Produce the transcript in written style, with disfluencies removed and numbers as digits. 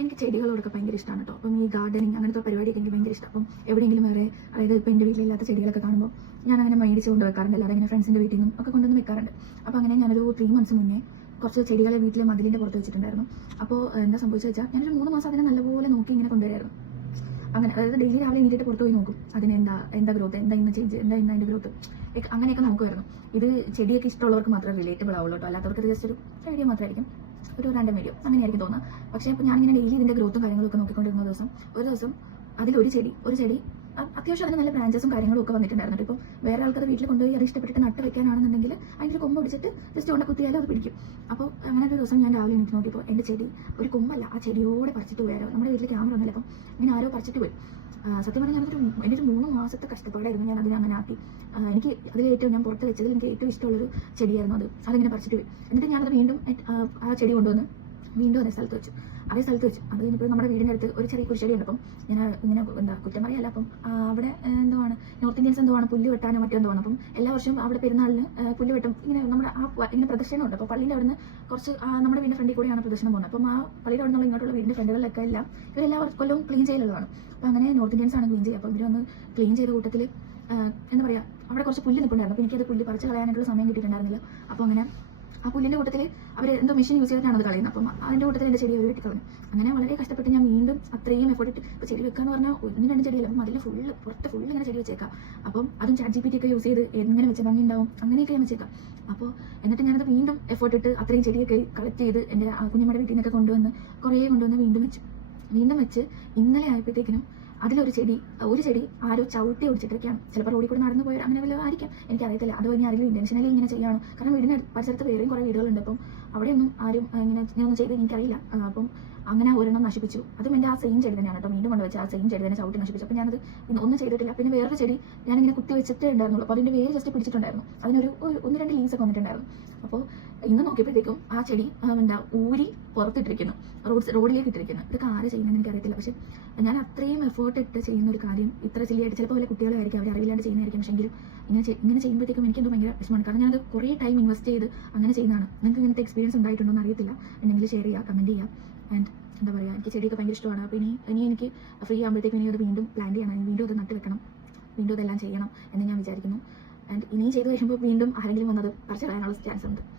എനിക്ക് ചെടികളോടൊക്കെ ഭയങ്കര ഇഷ്ടമാണ് കേട്ടോ. അപ്പം ഈ ഗാർഡനിങ് അങ്ങനത്തെ പരിപാടിയൊക്കെ എനിക്ക് ഭയങ്കര ഇഷ്ടം. അപ്പം എവിടെയെങ്കിലും വേറെ, അതായത് ഇപ്പോൾ എൻ്റെ വീട്ടിലില്ലാത്ത ചെടികളൊക്കെ കാണുമ്പോൾ ഞാൻ അങ്ങനെ മേടിച്ച് കൊണ്ട് വെക്കാറുണ്ട്. അല്ലാതെ ഇങ്ങനെ ഫ്രണ്ട്സിൻ്റെ വീട്ടിൽ നിന്നും ഒക്കെ കൊണ്ടുവന്ന് വെക്കാറുണ്ട്. അപ്പോൾ അങ്ങനെ ഞാനൊരു 3 months മുന്നേ കുറച്ച് ചെടികളെ വീട്ടിലെ മതിലിൻ്റെ പുറത്ത് വെച്ചിട്ടുണ്ടായിരുന്നു. അപ്പോൾ എന്താ സംഭവിച്ചത് വെച്ചാൽ ഞാനൊരു 3 മാസം അതിനെ നല്ലപോലെ നോക്കി ഇങ്ങനെ കൊണ്ടുവരായിരുന്നു. അങ്ങനെ, അതായത് ഡെയിലി രാവിലെ എണീറ്റിട്ട് പുറത്ത് പോയി നോക്കും അതിന് എന്താ ഗ്രോത്ത്, എന്താ ഇന്ന് ചേഞ്ച്, എന്താ ഇന്ന് അതിൻ്റെ ഗ്രോത്ത്, അങ്ങനെയൊക്കെ നോക്കുമായിരുന്നു. ഇത് ചെടിയൊക്കെ ഇഷ്ടമുള്ളവർക്ക് മാത്രമേ റിലേറ്റബിൾ ആവുള്ളൂ കേട്ടോ. അല്ലാത്തവർക്ക് ജസ്റ്റ് ഒരു വീഡിയോ മാത്രമായിരിക്കും, ഒരു റാൻഡം വീഡിയോ അങ്ങനെയായിരിക്കും തോന്നുന്നത്. പക്ഷേ അപ്പോൾ ഞാനിങ്ങനെ ഡെയിലി ഇതിൻ്റെ ഗ്രോത്തും കാര്യങ്ങളൊക്കെ നോക്കിക്കൊണ്ടിരുന്ന ഒരു ദിവസം അതിലൊരു ചെടി അത്യാവശ്യം അതിന് നല്ല ബ്രാഞ്ചസും കാര്യങ്ങളും ഒക്കെ വന്നിട്ടുണ്ടായിരുന്നു. ഇപ്പോൾ വേറെ ആൾക്കാർ വീട്ടിൽ കൊണ്ടുപോയി അത് ഇഷ്ടപ്പെട്ടിട്ട് നട്ട് വെക്കാനാണെന്നുണ്ടെങ്കിൽ അതിൻ്റെ ഒരു കൊമ്പ് പിടിച്ചിട്ട് ജസ്റ്റ് കൊണ്ട് കുത്തിയാലും അത് പിടിക്കും. അപ്പോൾ അങ്ങനെ ഒരു ദിവസം ഞാൻ രാവിലെ എനിക്ക് നോക്കിയപ്പോൾ എൻ്റെ ചെടി ഒരു കൊമ്പല്ല, ആ ചെടിയോടെ പറിച്ചിട്ട് പോയാലോ. നമ്മുടെ വീട്ടിൽ ക്യാമറ ഒന്നുമില്ല, അപ്പം ഇങ്ങനെ ആരോ പറിച്ചിട്ട് പോയി. സത്യം പറഞ്ഞാൽ എൻ്റെ ഒരു 3 മാസത്തെ കഷ്ടപ്പാടായിരുന്നു ഞാൻ അതിനെ അങ്ങനെ ആക്കി. എനിക്ക് ഞാൻ പുറത്ത് വെച്ചതിൽ എനിക്ക് ഏറ്റവും ഇഷ്ടമുള്ളൊരു ചെടിയായിരുന്നു അതിങ്ങനെ പറിച്ചിട്ട് പോയി. എന്നിട്ട് ഞാനത് വീണ്ടും ആ ചെടി കൊണ്ടുവന്ന് വീണ്ടും അതേ സ്ഥലത്ത് വെച്ചു. അത് കഴിഞ്ഞപ്പോൾ നമ്മുടെ വീടിൻ്റെ അടുത്ത് ഒരു ചെറിയ കുഴിച്ചെടിയുണ്ട്. അപ്പം ഞാൻ ഇങ്ങനെ കുറ്റം പറയല്ല, അപ്പം അവിടെ എന്തുവാണ് നോർത്ത് ഇന്ത്യൻസ് എന്തുവാണ് പുല്ല് വെട്ടാനോ മറ്റോ എന്തുവാണ്. അപ്പം എല്ലാ വർഷവും അവിടെ പെരുന്നാളിന് പുല്ല് വെട്ടും ഇങ്ങനെ നമ്മുടെ ഇങ്ങനെ പ്രദർശനമുണ്ട്. അപ്പോൾ പള്ളിയുടെ അവിടെ നിന്ന് കുറച്ച് നമ്മുടെ വീടിൻ്റെ ഫ്രണ്ടിൽ കൂടെയാണ് പ്രദർശനം പോകുന്നത്. അപ്പം ആ പള്ളിയുടെ അവിടെ നിന്നുള്ള ഇങ്ങോട്ടുള്ള വീടിൻ്റെ ഫ്രണ്ടുകളിലൊക്കെ എല്ലാം ഇവരെല്ലാ കൊല്ലവും ക്ലീൻ ചെയ്യലുള്ളതാണ്. അപ്പോൾ അങ്ങനെ നോർത്ത് ഇന്ത്യൻസ് ആണ് ക്ലീൻ ചെയ്യുക. അപ്പോൾ ഇവർ വന്ന് ക്ലീൻ ചെയ്ത കൂട്ടത്തിൽ എന്താ പറയുക, അവിടെ കുറച്ച് പുല്ല് നിൽപ്പുണ്ടായിരുന്നു. അപ്പോൾ എനിക്കത് പുല്ല് പറിച്ച് കളയാനായിട്ടുള്ള സമയം കിട്ടിയിട്ടുണ്ടായിരുന്നില്ല. അപ്പോൾ അങ്ങനെ ആ പുല്ലിൻ്റെ കൂട്ടത്തിൽ അവർ എന്തോ മെഷീൻ യൂസ് ചെയ്തിട്ടാണ് അത് കളയുന്നത്. അപ്പം അതിൻ്റെ കൂട്ടത്തിൽ എൻ്റെ ചെടി അവർ വെട്ടിക്കളഞ്ഞു. അങ്ങനെ വളരെ കഷ്ടപ്പെട്ട് ഞാൻ വീണ്ടും അത്രയും എഫോർട്ട് ഇട്ട് ഇപ്പോൾ ചെടി വെക്കാന്ന് പറഞ്ഞാൽ 1-2 ചെടിയല്ല, അപ്പം അതിൽ പുറത്ത് ഫുള്ള് ഇങ്ങനെ ചെടി വെച്ചേക്കാം. അപ്പം അതും ChatGPT ഒക്കെ യൂസ് ചെയ്ത് എങ്ങനെ വെച്ച ഭംഗി ഉണ്ടാവും അങ്ങനെയൊക്കെ ഞാൻ വെച്ചേക്കാം. അപ്പോൾ എന്നിട്ട് ഞാനത് വീണ്ടും എഫോർട്ട് ഇട്ട് അത്രയും ചെടിയൊക്കെ കളക്ട് ചെയ്ത് എൻ്റെ കുഞ്ഞമ്മയുടെ വീട്ടിൽ നിന്നൊക്കെ കൊണ്ടുവന്ന് വീണ്ടും വെച്ച് ഇന്നലെ ആയപ്പോഴത്തേക്കിനും അതിലൊരു ചെടി ആരോ ചവിട്ടി ഒടിച്ചിട്ടൊക്കെയാണ്. ചിലപ്പോൾ റോഡിൽ കൂടെ നടന്നു പോയാൽ അങ്ങനെ വല്ലതും ആയിരിക്കാം, എനിക്കറിയത്തില്ല. അത് ഇനി ആരെങ്കിലും ഇന്റൻഷനലി ഇങ്ങനെ ചെയ്യാണ്. കാരണം വീടിന് പരിസരത്ത് വേറെയും കുറേ വീടുകളുണ്ട്. അപ്പം അവിടെയൊന്നും ആരും ഇങ്ങനെയൊന്നും ചെയ്ത് എനിക്കറിയില്ല. അപ്പം അങ്ങനെ ഒരെണ്ണം നശിപ്പിച്ചു. അതും എൻ്റെ ആ സെയിം ചെടി തന്നെയാണ് കേട്ടോ. വീണ്ടും കൊണ്ടുവച്ച് ആ സെയിം ചെടി തന്നെ ചവിട്ടി നശിപ്പിച്ചു. അപ്പോൾ ഞാനത് ഒന്നും ചെയ്തിട്ടില്ല. പിന്നെ വേറൊരു ചെടി ഞാനിങ്ങനെ കുത്തി വെച്ചിട്ടേ ഉണ്ടായിരുന്നുള്ളൂ. അപ്പോൾ അതിൻ്റെ വേര് ജസ്റ്റ് പിടിച്ചിട്ടുണ്ടായിരുന്നു. അതിനൊരു 1-2 ലീവ്സ് ഒക്കെ വന്നിട്ടുണ്ടായിരുന്നു. അപ്പോൾ ഇന്ന് നോക്കിയപ്പോഴത്തേക്കും ആ ചെടി ഊരി പുറത്തിട്ടിരിക്കുന്നു, റോഡിലേക്ക് ഇട്ടിരിക്കുന്നു. ഇതൊക്കെ ആരെ ചെയ്യുന്നതെന്ന് എനിക്കറിയത്തില്ല. പക്ഷേ ഞാൻ അത്രയും എഫേർട്ട് ഇട്ട് ചെയ്യുന്ന ഒരു കാര്യം ഇത്ര സില്ലിയായിട്ട് ചിലപ്പോൾ വല്ല കുട്ടികളായിരിക്കും, അവർ അറിവില്ലാണ്ട് ചെയ്യുന്നതായിരിക്കും. പക്ഷെങ്കിലും ഇങ്ങനെ ചെയ്യുമ്പോഴത്തേക്കും എനിക്കെന്തോ ഭയങ്കര വിഷമമാണ്. കാരണം ഞാനത് കുറേ ടൈം ഇൻവെസ്റ്റ് ചെയ്ത് അങ്ങനെ ചെയ്യുന്നതാണ്. നിങ്ങൾക്ക് ഇങ്ങനത്തെ എക്സ്പീരിയൻസ് ഉണ്ടായിട്ടുണ്ടോ എന്ന് അറിയത്തില്ല. ഉണ്ടെങ്കിൽ ഷെയർ ചെയ്യുക, കമൻറ്റ് ചെയ്യുക. ആൻഡ് എന്താ പറയുക, എനിക്ക് ചെടിയൊക്കെ ഭയങ്കര ഇഷ്ടമാണ്. അപ്പോൾ ഇനി എനിക്ക് ഫ്രീ ആകുമ്പോഴത്തേക്കും ഇനി അത് വീണ്ടും പ്ലാൻ ചെയ്യണം, വീണ്ടും അത് നട്ട് വെക്കണം, വീണ്ടും അതെല്ലാം ചെയ്യണം എന്ന് ഞാൻ വിചാരിക്കുന്നു. ആൻഡ് ഇനിയും ചെയ്ത് കഴിയുമ്പോൾ വീണ്ടും ആരെങ്കിലും വന്നത് പറിച്ചു കളയാനുള്ള ചാൻസ് ഉണ്ട്.